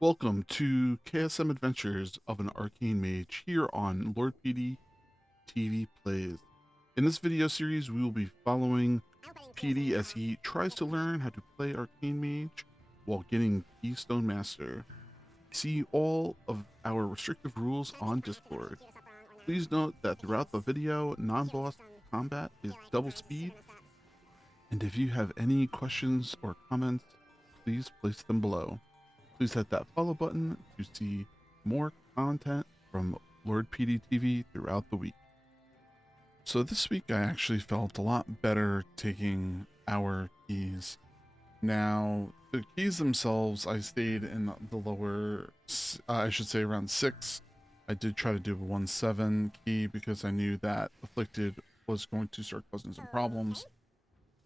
Welcome to KSM Adventures of an Arcane Mage here on Lord PeteyTV Plays. In this video series, we will be following Petey as he tries to learn how to play Arcane Mage while getting Keystone Master. See all of our restrictive rules on Discord. Please note that throughout the video, non-boss combat is double speed, and if you have any questions or comments, please place them below. Please hit that follow button to see more content from Lord PeteyTV throughout the week. So this week I actually felt a lot better taking our keys. Now, the keys themselves, I stayed in the lower, I should say around 6. I did try to do a 1-7 key because I knew that Afflicted was going to start causing some problems.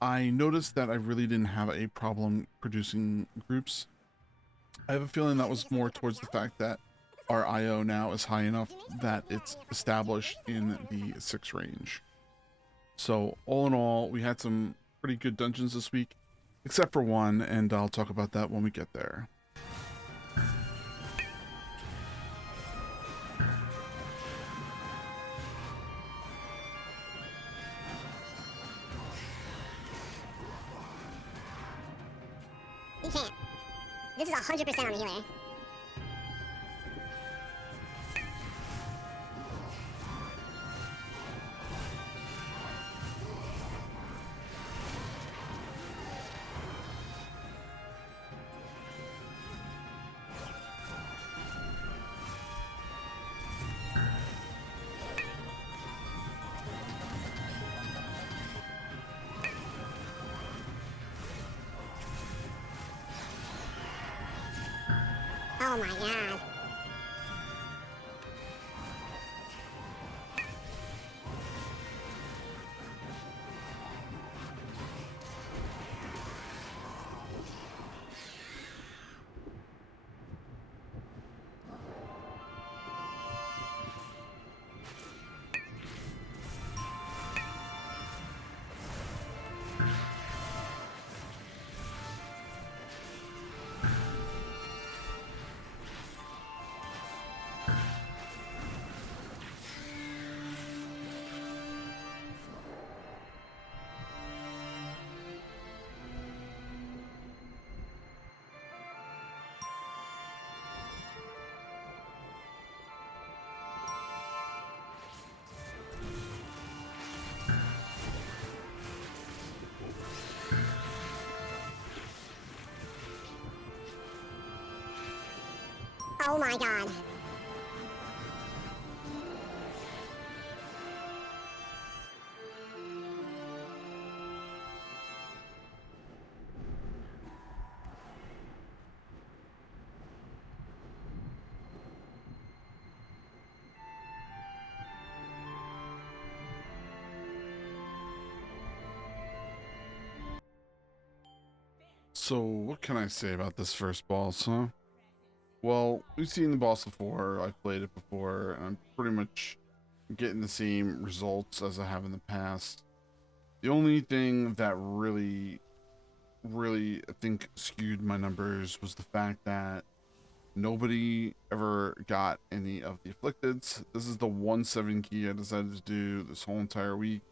I noticed that I really didn't have a problem producing groups. I have a feeling that was more towards the fact that our IO now is high enough that it's established in the 6 range. So all in all, we had some pretty good dungeons this week, except for one, and I'll talk about that when we get there. You can't. This is 100% on the healer. Oh my god. Oh my god. So what can I say about this first boss, huh? Well, we've seen the boss before, I've played it before, and I'm pretty much getting the same results as I have in the past. The only thing that really, I think skewed my numbers was the fact that nobody ever got any of the Afflicteds. This is the 1-7 key I decided to do this whole entire week.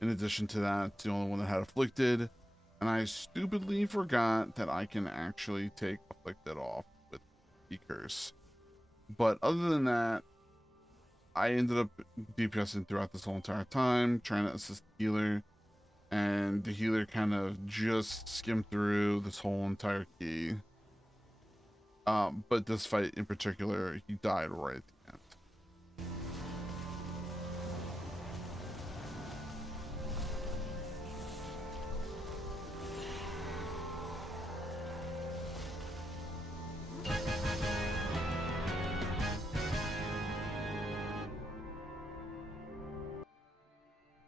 In addition to that, it's the only one that had Afflicted, and I stupidly forgot that I can actually take Afflicted off with Curse. But other than that, I ended up DPSing throughout this whole entire time, trying to assist the healer, and the healer kind of just skimmed through this whole entire key. But this fight in particular, he died right at the end.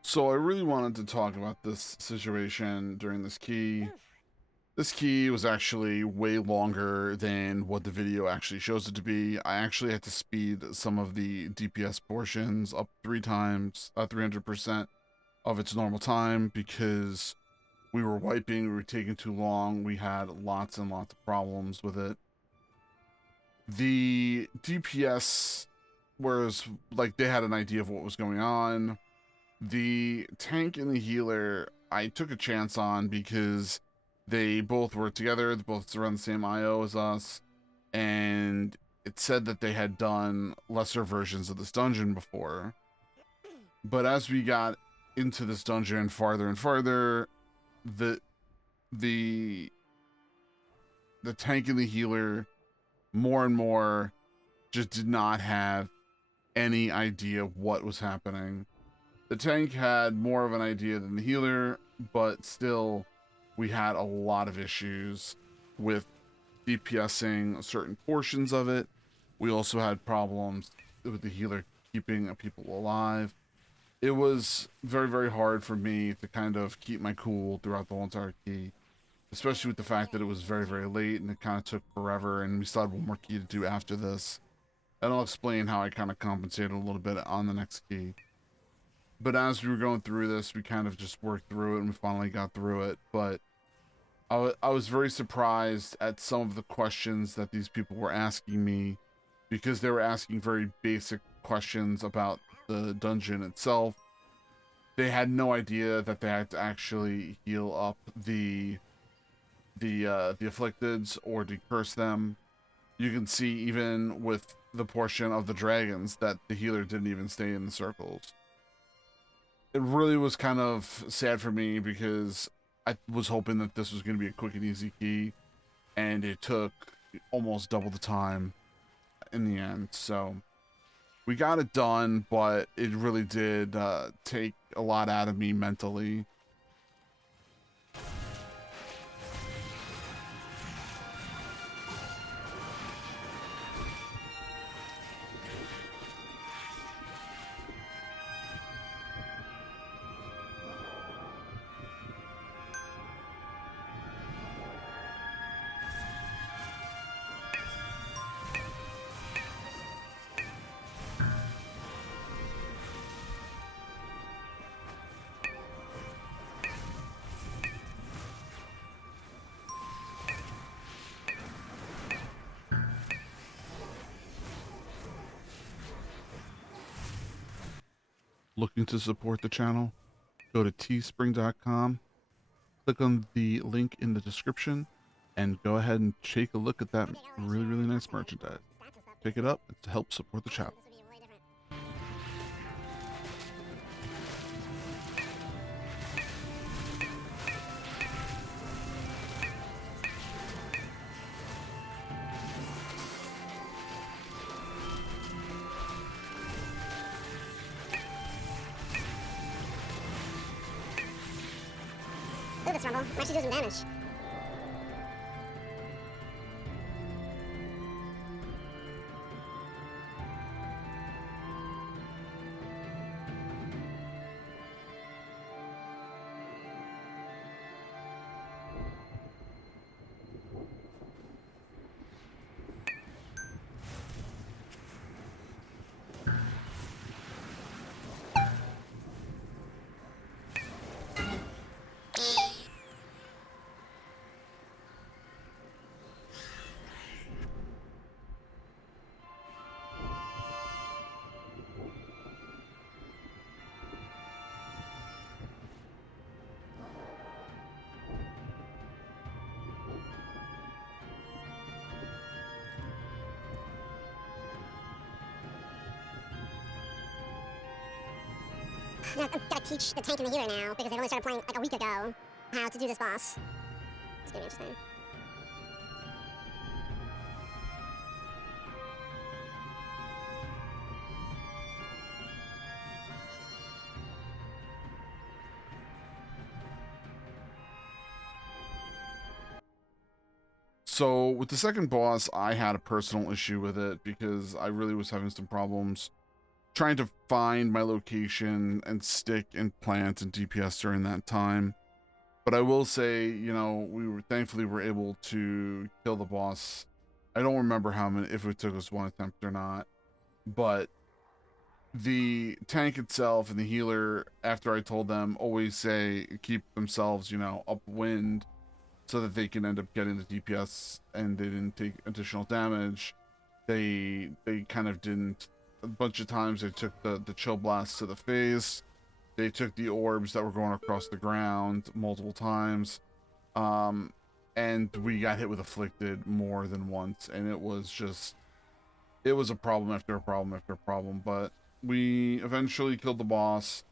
So I really wanted to talk about this situation during this key. This key was actually way longer than what the video actually shows it to be. I actually had to speed some of the DPS portions up 300% of its normal time because we were wiping, we were taking too long, we had lots and lots of problems with it. The DPS, whereas like they had an idea of what was going on. The tank and the healer, I took a chance on because they both were together. They both run the same IO as us, and it said that they had done lesser versions of this dungeon before. But as we got into this dungeon farther and farther, the the tank and the healer more and more just did not have any idea what was happening. The tank had more of an idea than the healer, but still we had a lot of issues with DPSing certain portions of it. We also had problems with the healer keeping people alive. It was very, very hard for me to kind of keep my cool throughout the whole entire key, especially with the fact that it was very, very late and it kind of took forever, and we still had one more key to do after this. And I'll explain how I kind of compensated a little bit on the next key. But as we were going through this, we kind of just worked through it and we finally got through it. But I was very surprised at some of the questions that these people were asking me, because they were asking very basic questions about the dungeon itself. They had no idea that they had to actually heal up the afflicteds or decurse them. You can see even with the portion of the dragons that the healer didn't even stay in the circles. It really was kind of sad for me because I was hoping that this was going to be a quick and easy key, and it took almost double the time in the end. So we got it done, but it really did take a lot out of me mentally. Looking to support the channel? Go to teespring.com, click on the link in the description, and go ahead and take a look at that really, really nice merchandise. Pick it up to help support the channel. Look at this rumble. I'm actually doing some damage. You know, I've got to teach the tank and the healer now, because they've only started playing like a week ago how to do this boss. It's gonna be interesting. So with the second boss, I had a personal issue with it because I really was having some problems trying to find my location and stick and plant and DPS during that time. But I will say, you know, we were thankfully were able to kill the boss. I don't remember how many, if it took us one attempt or not, but the tank itself and the healer, after I told them, always say keep themselves, you know, upwind so that they can end up getting the DPS and they didn't take additional damage. they kind of didn't. A bunch of times they took the chill blast to the face. They took the orbs that were going across the ground multiple times. And we got hit with afflicted more than once, and it was a problem after a problem after a problem. But we eventually killed the boss,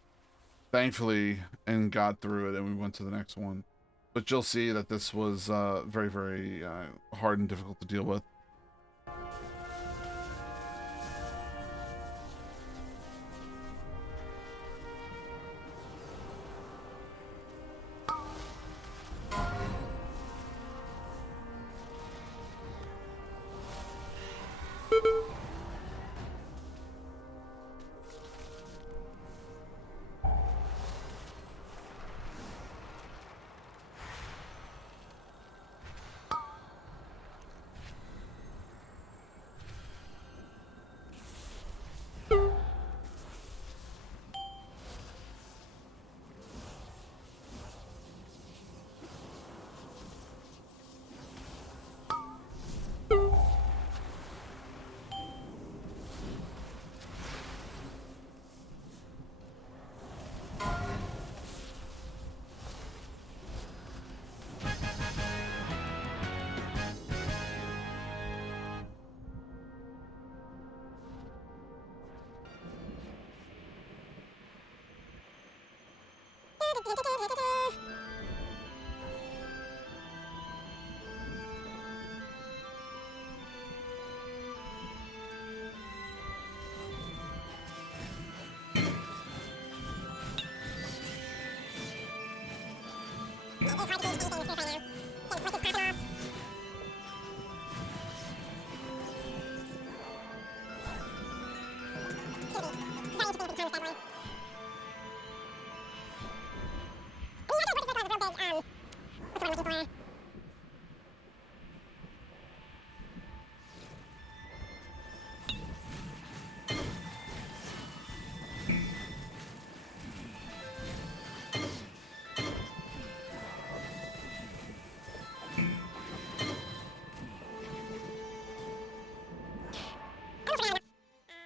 thankfully, and got through it, and we went to the next one. But you'll see that this was very, very hard and difficult to deal with.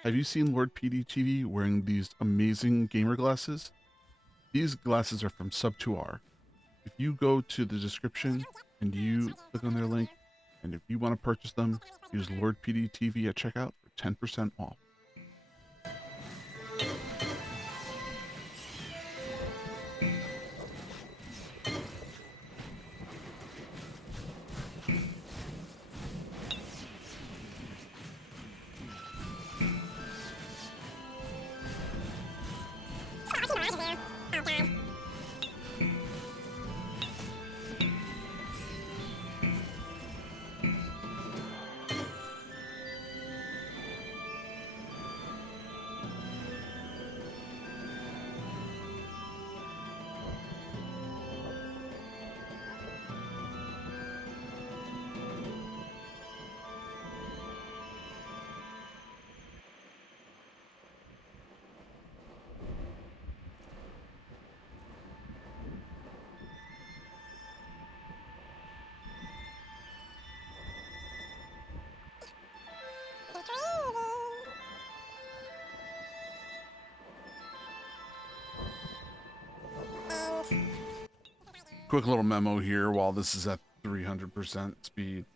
Have you seen Lord PeteyTV wearing these amazing gamer glasses? These glasses are from Sub2R. If you go to the description and you click on their link, and if you want to purchase them, use Lord PeteyTV at checkout for 10% off. Quick little memo here while this is at 300% speed.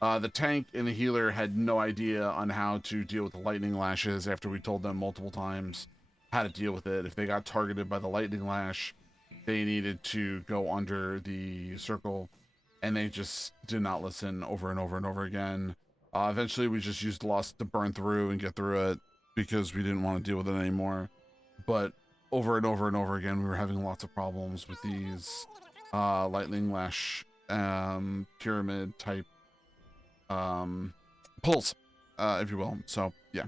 The tank and the healer had no idea on how to deal with the lightning lashes after we told them multiple times how to deal with it. If they got targeted by the lightning lash, they needed to go under the circle, and they just did not listen over and over and over again. Eventually, we just used Lost to burn through and get through it because we didn't want to deal with it anymore. But over and over and over again, we were having lots of problems with these lightning lash pyramid type pulls, if you will. So yeah.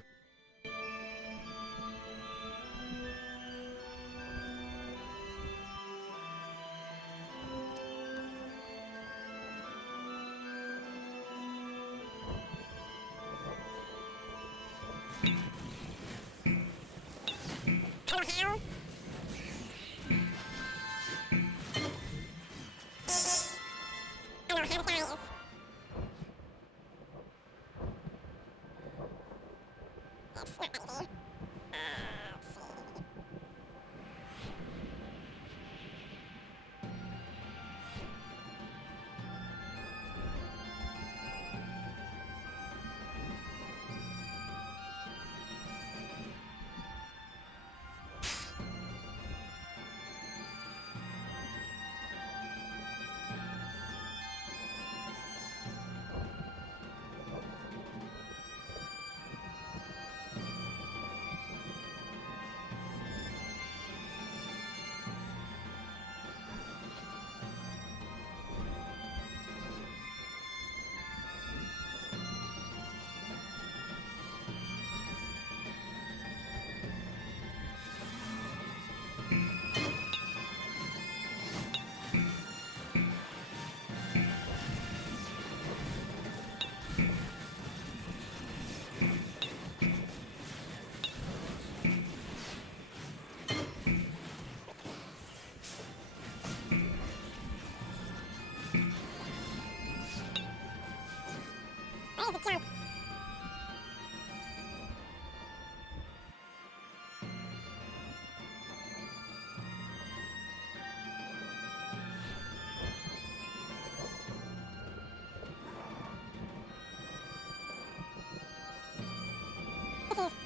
Where's the jump?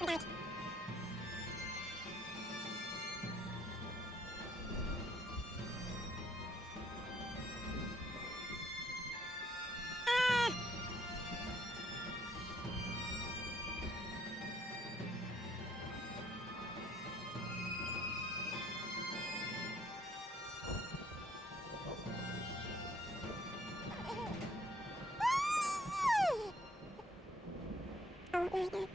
I'm back. Oh, no, no.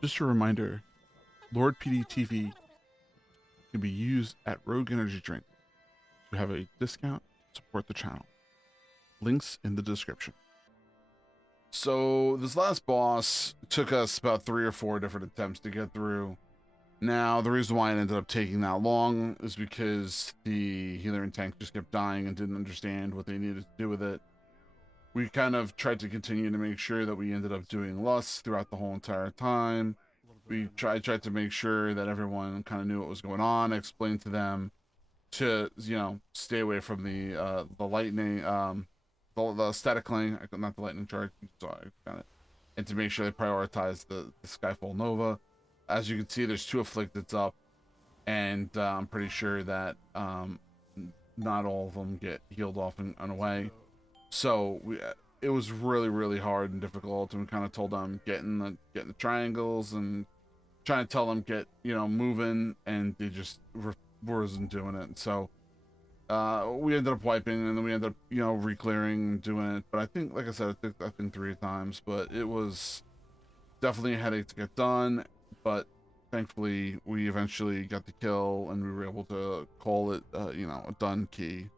Just a reminder, Lord PeteyTV can be used at Rogue Energy Drink to have a discount. Support the channel. Links in the description. So this last boss took us about 3 or 4 different attempts to get through. Now, the reason why it ended up taking that long is because the healer and tank just kept dying and didn't understand what they needed to do with it. We kind of tried to continue to make sure that we ended up doing lusts throughout the whole entire time. We tried to make sure that everyone kind of knew what was going on, explained to them to, you know, stay away from the lightning, the staticling, not the lightning charge, sorry, kind of, and to make sure they prioritize the Skyfall Nova. As you can see, there's 2 afflicteds up, and I'm pretty sure that not all of them get healed off and away. So it was really hard and difficult, and we kind of told them getting the triangles and trying to tell them get, you know, moving, and they just wasn't doing it. So we ended up wiping, and then we ended up, you know, re-clearing and doing it. But I think, like I said, I think 3 times, but it was definitely a headache to get done. But thankfully we eventually got the kill, and we were able to call it you know, a done key.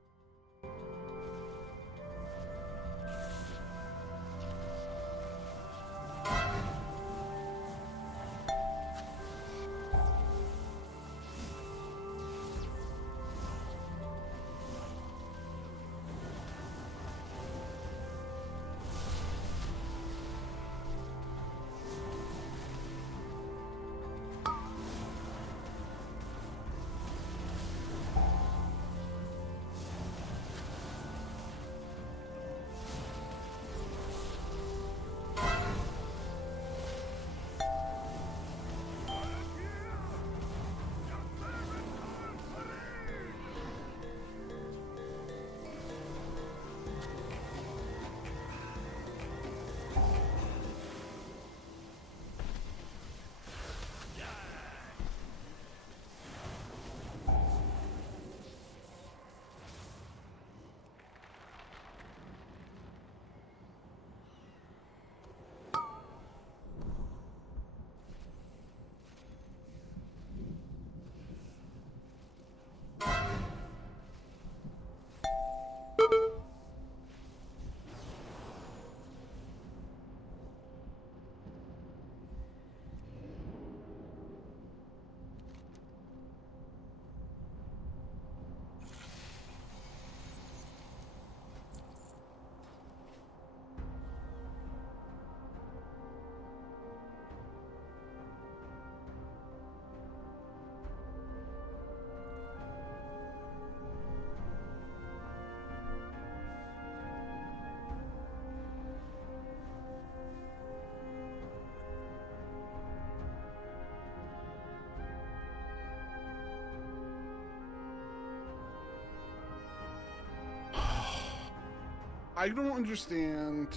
I don't understand.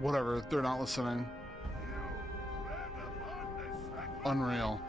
Whatever, they're not listening. Unreal.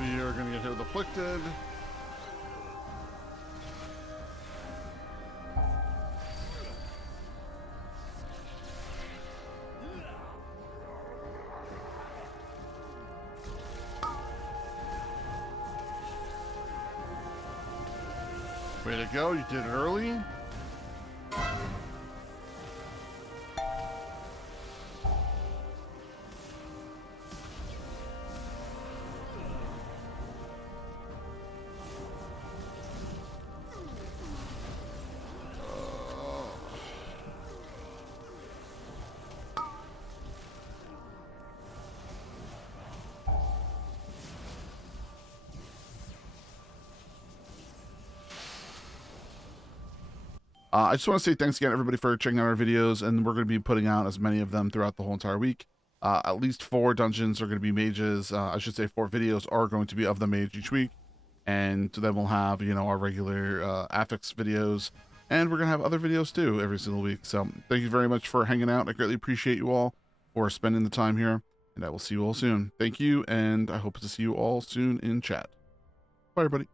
We are going to get hit with Afflicted. Way to go, you did it early. I just want to say thanks again, everybody, for checking out our videos, and we're going to be putting out as many of them throughout the whole entire week. At least 4 dungeons are going to be mages. I should say 4 videos are going to be of the mage each week, and then we'll have, you know, our regular affix videos, and we're going to have other videos too every single week. So thank you very much for hanging out. I greatly appreciate you all for spending the time here, and I will see you all soon. Thank you, and I hope to see you all soon in chat. Bye, everybody.